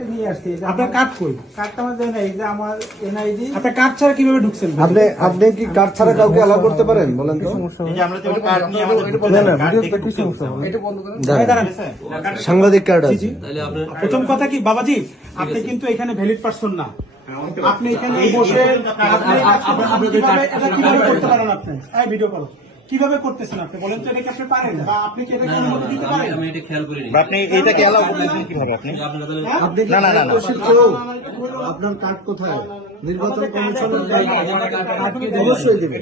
নিয়ে আসছি এই যে আপনার কার্ড কই? কার্ডটা আমার দেয় এই যে আমার এনআইডি আপনার কার্ড ছাড়া কীভাবে ঢুকছেন? আপনি আপনি কি কার্ড ছাড়া কাউকে অ্যালাউ করতে পারেন? বলেন তো। না। না ভিডিওতে কি সমস্যা ভাই, দাঁড়ান। সাংবাদিক কার্ড আছে। প্রথম কথা কি বাবাজি আপনি কিন্তু এখানে ভ্যালিড পারসন না। আপনি এখানে বসে আপনি আপনি কীভাবে এটা কীভাবে করতে পারেন? আপনি? এই ভিডিও কল কীভাবে করতেছেন আপনি বলেন তো এটাকে আপনি পারেন বা আপনি কি এটাকে অনুমতি দিতে পারেন আমি এটা খেয়াল করিনি আপনি এটাকে এলাও করতেছেন কীভাবে আপনি আপনার হ্যাঁ? আপনি না, না, না? আপনার কার্ড কোথায় নির্বাচন কমিশনের অবশ্যই দেবে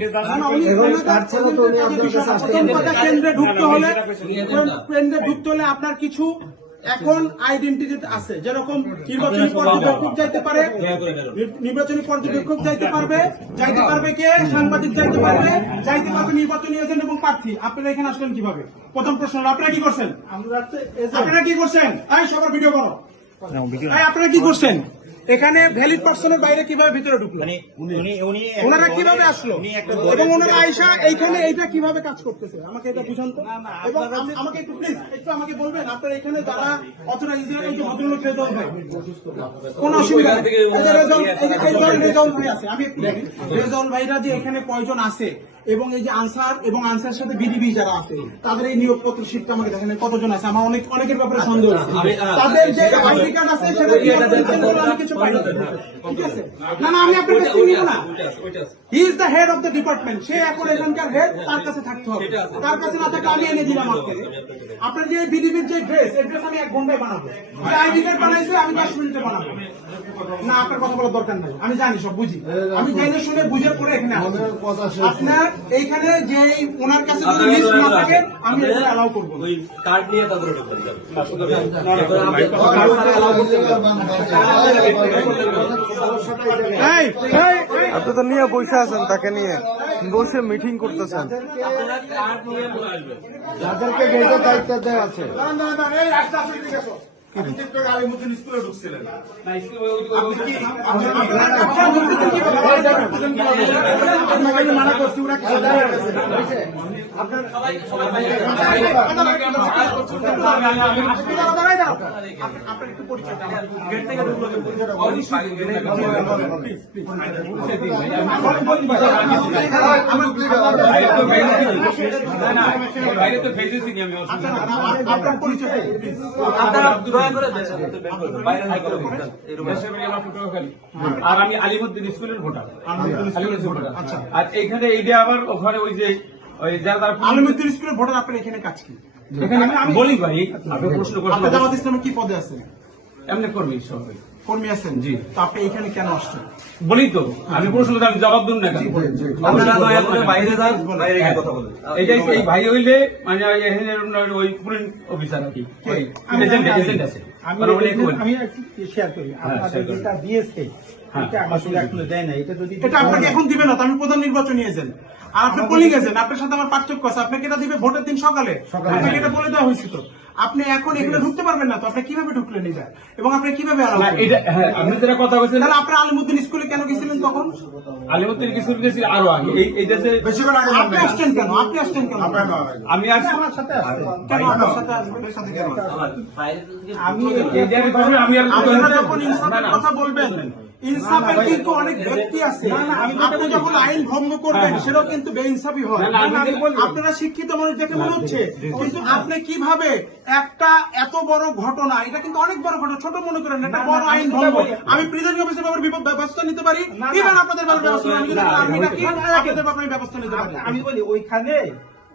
এখন কার্ড ছাড়া তো উনি আপনার কাছে আসতে প্রথম পারবেন কথা না। কেন্দ্রে ঢুকতে হলে কেন্দ্রে ঢুকতে হলে আপনার কিছু এখন আইডেন্টিটি আছে। যেরকম নির্বাচনী পর্যবেক্ষক যাইতে পারে নির্বাচনী পর্যবেক্ষক যাইতে পারবে যাইতে পারবে কে? সাংবাদিক যাইতে পারবে যাইতে পারবে নির্বাচনী এজেন্ট এবং প্রার্থী। আপনারা এখানে আসলেন কীভাবে? প্রথম প্রশ্ন আপনারা কি করছেন? আপনারা কি করছেন? এই সবার ভিডিও করো। আপনারা কি করছেন? এখানে ভ্যালিড পার্সনের বাইরে কীভাবে ভিতরে ঢুকলো? মানে উনি উনি ওনারা কীভাবে আসলো? এবং ওনারা আয়সা এইখানে এইটা কীভাবে কাজ করতেছে? আমাকে এটা বুঝান তো? এবং আমাকে একটু প্লিজ একটু আমাকে বলবেন আপনার এখানে যারা অথরাইজ এই যে ভদ্রলোক রেজাউল ভাই কোন অসুবিধা রেজাউল ভাই আছে আমি। রেজাউল ভাইরা যে এখানে কয়জন আছে এবং এই যে আনসার এবং আনসার সাথে বিডিবি যারা আছে তাদের এই নিয়োগপত্র শিটটা আমাকে দেখেন কতজন আছে? আমার অনেক অনেকের ব্যাপারে সন্দেহ আছে। তাদের যে আইডি কার্ড আছে সেটা আমি কিছু ঠিক আছে? না না আমি আপনার কাছে নিব না। He is the head of the department সে এখন এখানকার হেড তার কাছে থাকতে হবে। তার কাছে না থাকলে আমি এনে দিলাম আপনাকে। আপনার যে বিডিবির যে ড্রেস এই ড্রেস আমি এক ঘন্টায় বানাবো। আইডি কার্ড বানাইছে আমি দশ মিনিটে বানাবো। না আপনার কথা বলার দরকার নাই। আমি জানি সব বুঝি। আমি জেনে শুনে বুঝে পরে এখানে। আপনার এইখানে যে ওনার কাছে যদি লিস্ট না থাকে আমি এটা করব ওই কার্ড নিয়ে তাদের আপনি তো নিয়ে বসে আছেন তাকে নিয়ে। বসে মিটিং করতেছেন। যাদেরকে দায়িত্ব দেওয়া আছে। এই রাস্তা স্কুলে ঢুকছিলেন? আপনি কি আপনি- আপনার- আপনার ঢুকতেছেন কীভাবে? ঢুকতেছেন কীভাবে? আপনাকে আমি মানা করছি, ওরা হয়ে আপনার- একটু আচ্ছা, আপনার আপনারা দয়া করে। আর আমি আলিমুদ্দিন স্কুলের ভোটার আলিমুদ্দিন আলিমুদ্দিন ভোটার আচ্ছা। আর এইখানে এইটা আবার ওখানে ওই যে ওই যারা তারা আলমুদ্দিন স্কুলের ভোটার আপনার এখানে কাজ কি? এখানে আমি বলি ভাই আপনি প্রশ্ন আপনি জামাত ইসলামে কি পদে আছেন? এমনি করবি সবাই কর্মী আছেন? জি। তো আপনি এখানে কেন আসছেন? বলি তো আমি প্রশ্ন আমি জবাব দিন না কেন? আপনারা দয়া করে বাইরে যান, বাইরে কথা বলুন। এটাই এই ভাই হইলে মানে ওই এখানে ওই পুলিশ অফিসার আর কি এজেন্ট এজেন্ট আছে। আমি উনি একটু- কই- আমি শেয়ার করি। আপনাদের যেটা দিয়েছে হ্যাঁ, এটা যদি এটা আপনাকে এখন দিবে না আমি প্রধান নির্বাচন নিয়েছেন আর আপনি পোলিং আপনার সাথে আমার পার্থক্য আছে। আপনাকে এটা দিবে ভোটের দিন সকালে। আপনাকে এটা বলে দেওয়া হয়েছিল আপনি এখন এখানে ঢুকতে পারবেন না তো আপনি কীভাবে ঢুকলেন এটা? এবং আপনি কীভাবে? এটা হ্যাঁ আপনি যেটা কথা বলছেন তাহলে আপনার আলিমুদ্দিন স্কুলে কেন গেছিলেন তখন? আলিমুদ্দিন কিছু গেছিল আরও আগে। এই এই দেশে আপনি আসছেন কেন? আপনি আসছেন কেন? আমি আর আমার সাথে আসছে কেন সাথে আসবেন? আমি এই যে আর। কথা বলবেন ইনসাফের কিন্তু অনেক ব্যক্তি আছে। আপনি যখন আইন ভঙ্গ করবেন সেটাও কিন্তু বেইনসাফি হয়। আপনারা শিক্ষিত মানুষ দেখে মনে হচ্ছে। কিন্তু আপনি কীভাবে একটা এত বড় ঘটনা এটা কিন্তু অনেক বড় ঘটনা ছোট মনে করেন এটা বড় আইন ভঙ্গ। আমি প্রিজাইডিং অফিসের ব্যাপারে ব্যবস্থা নিতে পারি। ইভেন আপনাদের ব্যাপারে ব্যবস্থা আমি যদি আর্মি ডাকি আপনাদের ব্যাপারে ব্যবস্থা নিতে পারি। আমি বলি ওইখানে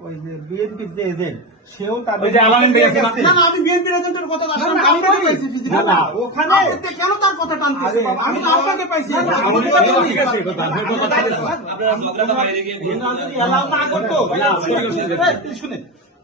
ওই যে বিএনপি যে এজেন্ট সেও তাদের ওই যে আলামিন ভাই আছে না? না না আমি বিএনপি এজেন্টের কথা আসলে আমি আমি পাইছি না, না, ওখানে- আপনি কেন তার কথা টানতেছেন বাবা, আমি তো আপনাকে পাইছি না, আমি তো ঠিক আছে কথা কথা আপনারা বাইরে গিয়ে যদি এলাও করতে।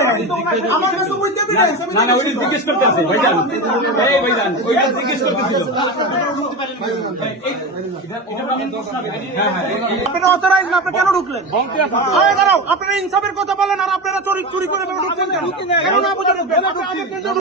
আমরা তো যদি- আমি- আমি ঢুকে তো- বসে আছে ওনার সাথে কাজ করতেছে আমার কাছে ওই এভিডেন্স না না ওইটা জিজ্ঞেস করতে আছে ভাইজান। এই ভাইজান ওইটা জিজ্ঞেস করতেছিল। হ্যাঁ হ্যাঁ অথরাইজ না আপনি কেন ঢুকলেন? আরে দাঁড়াও আপনারা ইনসাফের কথা বলেন আর আপনারা চুরি চুরি করে ঢুকছেন কেন? কেন না বুঝে ঢুকবেন?